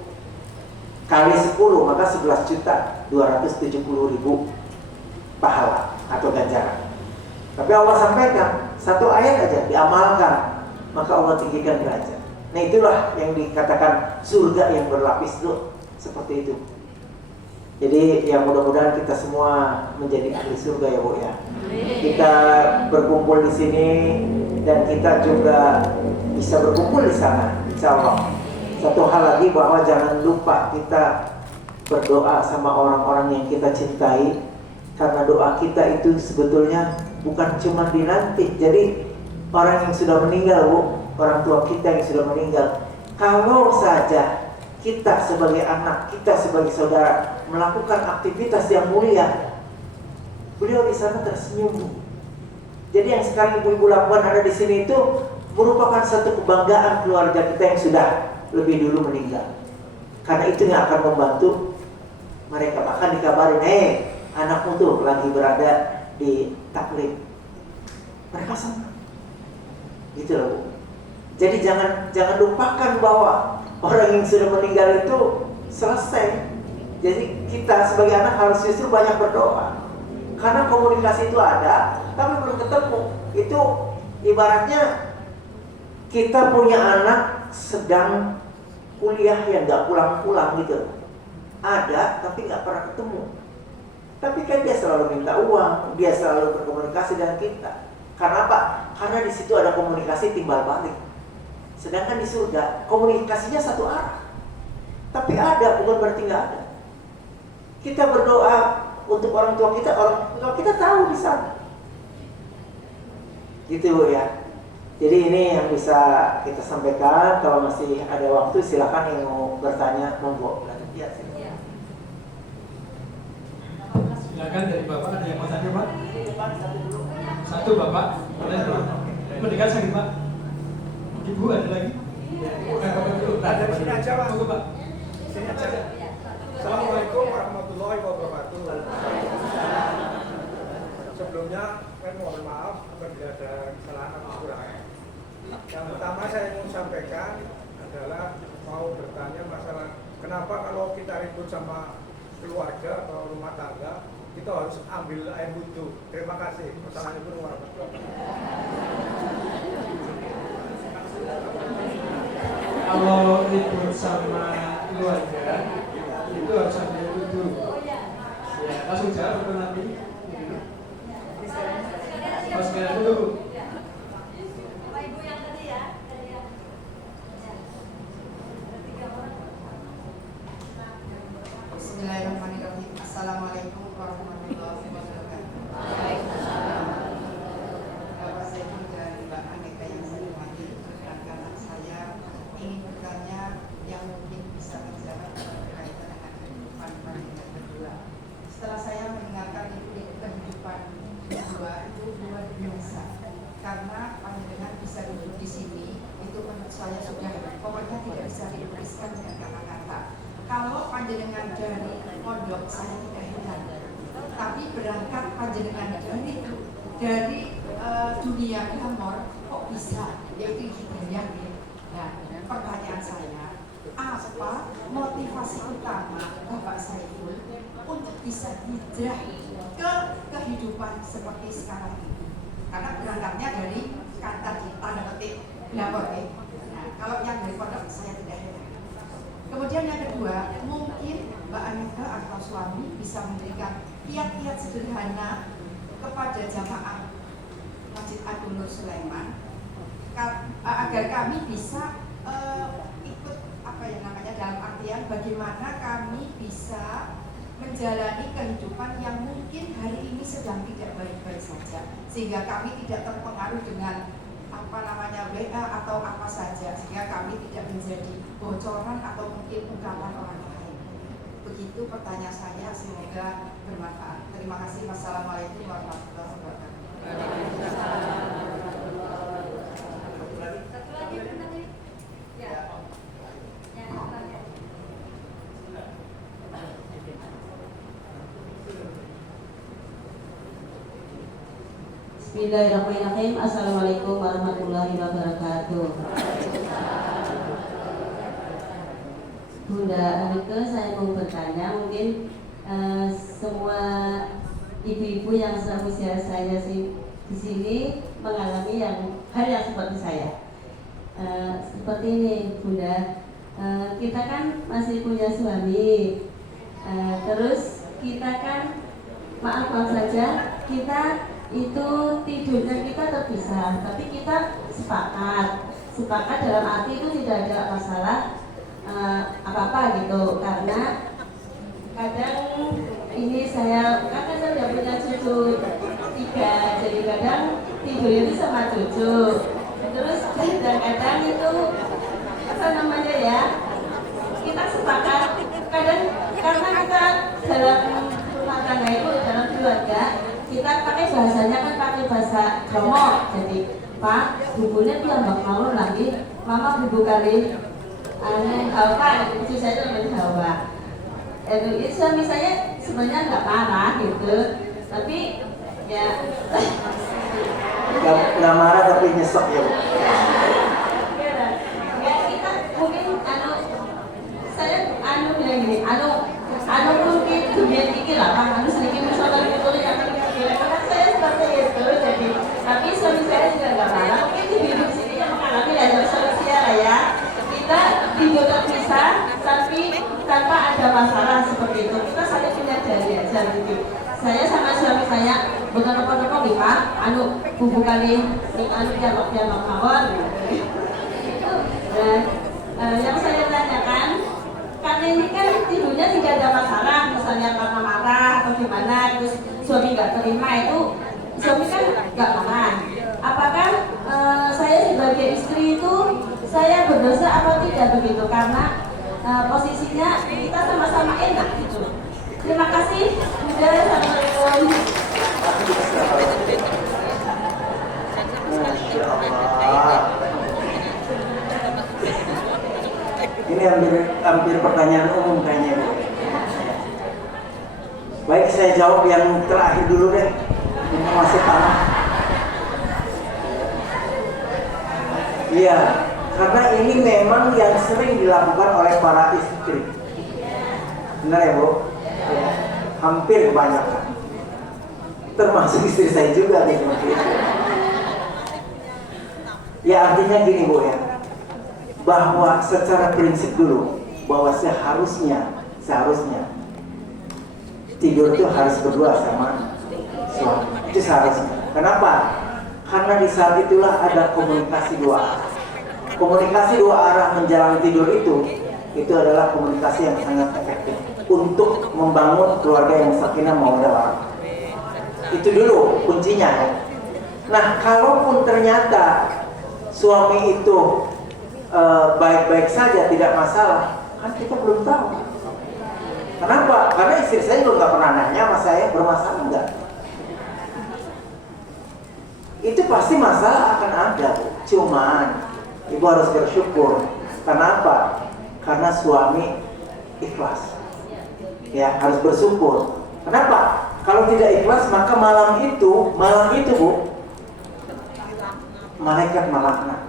kali 10, maka 11.270.000 pahala atau ganjaran. Tapi Allah sampaikan satu ayat aja diamalkan, maka Allah tinggikan derajat. Nah itulah yang dikatakan surga yang berlapis tuh, seperti itu. Jadi ya mudah-mudahan kita semua menjadi ahli surga ya Bu ya. Kita berkumpul di sini dan kita juga bisa berkumpul di sana, insya Allah. Satu hal lagi, bahwa jangan lupa kita berdoa sama orang-orang yang kita cintai, karena doa kita itu sebetulnya bukan cuma dinanti. Jadi orang yang sudah meninggal Bu, orang tua kita yang sudah meninggal, kalau saja kita sebagai anak, kita sebagai saudara melakukan aktivitas yang mulia, beliau di sana tersenyum. Jadi yang sekarang ibu-ibu lakukan ada di sini itu merupakan satu kebanggaan keluarga kita yang sudah lebih dulu meninggal. Karena itu yang akan membantu mereka. Bahkan dikabarin, anakmu tuh lagi berada di taklim. Mereka senang. Gitu loh Bu. Jadi jangan lupakan bahwa orang yang sudah meninggal itu selesai. Jadi kita sebagai anak harus justru banyak berdoa. Karena komunikasi itu ada, tapi belum ketemu. Itu ibaratnya kita punya anak sedang kuliah yang gak pulang-pulang gitu. Ada, tapi gak pernah ketemu. Tapi kan dia selalu minta uang, dia selalu berkomunikasi dengan kita. Karena apa? Karena di situ ada komunikasi timbal balik. Sedangkan di surga komunikasinya satu arah. Tapi ada, bukan berarti nggak ada. Kita berdoa untuk orang tua kita tahu di sana. Gitu Bu ya. Jadi ini yang bisa kita sampaikan. Kalau masih ada waktu silakan yang mau bertanya, monggo. Ya, silakan dari Bapak, ada yang mau tanya Pak? Satu Bapak, boleh Pak? Mendekat sakit Pak. Ibu ada lagi? Ada sini aja Pak. Tunggu Pak. Sini aja. Assalamualaikum warahmatullahi wabarakatuh. Sebelumnya saya mohon maaf apabila ada kesalahan atau kekurangan. Yang pertama saya ingin sampaikan adalah mau bertanya masalah kenapa kalau kita ribut sama keluarga atau rumah tangga kita harus ambil air wudhu. Terima kasih. Wassalamualaikum warahmatullahi wabarakatuh. Kalau ribut sama keluarga itu harus ambil wudhu. Ya, langsung jawab atau nanti? Mas sekarang dulu. sungguh luar biasa karena panjenengan bisa duduk di sini itu menurut saya sudah pokoknya tidak bisa dilukiskan dengan kata-kata. Kalau panjenengan dari pondok saya tidak heran, tapi berangkat panjenengan dari dunia glamor kok bisa, yaitu hidayah. Nah, pertanyaan saya, apa motivasi utama Bapak Saiful untuk bisa hijrah ke kehidupan seperti sekarang ini? Karena berangkatnya dari kata tanda petik glamor. Nah, kalau yang dari pondok saya tidak heran. Kemudian yang kedua, mungkin Mbak Anita atau suami bisa memberikan kiat-kiat sederhana kepada jamaah Masjid Agung Nur Sulaiman agar kami bisa ikut dalam artian bagaimana kami bisa menjalani kehidupan yang mungkin hari ini sedang tidak baik-baik saja, sehingga kami tidak terpengaruh dengan WA atau apa saja, sehingga kami tidak menjadi bocoran atau mungkin ungkapan orang lain. Begitu pertanyaan saya, semoga bermanfaat. Terima kasih. Wassalamualaikum warahmatullahi wabarakatuh. Bismillahirrahmanirrahim. Assalamualaikum warahmatullahi wabarakatuh. Bunda Anike, saya mau bertanya, mungkin semua ibu-ibu yang seusia saya di sini mengalami hal yang seperti saya. Seperti ini, Bunda. Kita kan masih punya suami. Terus kita kan maaf saja, kita itu tidurnya kita terpisah, tapi kita sepakat dalam arti itu tidak ada masalah apa-apa gitu, karena kadang ini saya udah punya cucu 3, jadi kadang tidur itu sama cucu, terus kadang-kadang itu kita sepakat, kadang karena kita dalam rumah tangga itu dalam keluarga kita pakai bahasanya kan pakai bahasa Jawa, jadi Pak bubunya tuh ambak mawon lagi, Mama bubu kali Hawa, cucu saya itu namanya Hawa. Itu suami saya sebenarnya nggak marah gitu, tapi ya nggak marah tapi nyesek ya. Ya kita mungkin saya bilang gini, mungkin dunia tinggi lah Pak, sedikit misalnya gitu yang karena saya seperti itu, jadi tapi suami saya juga nggak marah, mungkin hidup sini yang mengalami dari suami saya lah ya, kita hidup terpisah tapi tanpa ada masalah seperti itu, kita saling menyadari aja gitu. Saya sama suami saya bukan apa-apa nih Pak, bubu kali jamak mawon itu. Yang saya tanyakan, karena ini kan tidurnya tidak ada masalah, misalnya karena marah atau gimana, terus suami nggak terima itu, suami kan nggak marah. Apakah saya sebagai istri itu saya berdosa atau tidak begitu? Karena posisinya kita sama-sama enak gitu. Terima kasih. Assalamualaikum. Masya Allah. Ini hampir pertanyaan umum kayaknya, Bu. Baik, saya jawab yang terakhir dulu deh. Ini masih tanah. Iya, karena ini memang yang sering dilakukan oleh para istri. Benar ya, Bu? Ya, hampir kebanyakan. Termasuk istri saya juga nih seperti itu. Ya artinya gini, Bu ya, bahwa secara prinsip dulu bahwa seharusnya tidur itu harus berdua sama suami, itu seharusnya. Kenapa? Karena di saat itulah ada komunikasi dua arah. Komunikasi dua arah menjalani tidur itu adalah komunikasi yang sangat efektif untuk membangun keluarga yang sakinah mawaddah warahmah. Itu dulu kuncinya ya. Nah, kalaupun ternyata suami itu baik-baik saja, tidak masalah, kan kita belum tahu. Kenapa? Karena istri saya juga nggak pernah nanya sama saya bermasalah nggak. itu pasti masalah akan ada, Bu. Cuman ibu harus bersyukur. Kenapa? Karena suami ikhlas. Ya, harus bersyukur. Kenapa? Kalau tidak ikhlas, maka malam itu Bu, malaikat melaknat.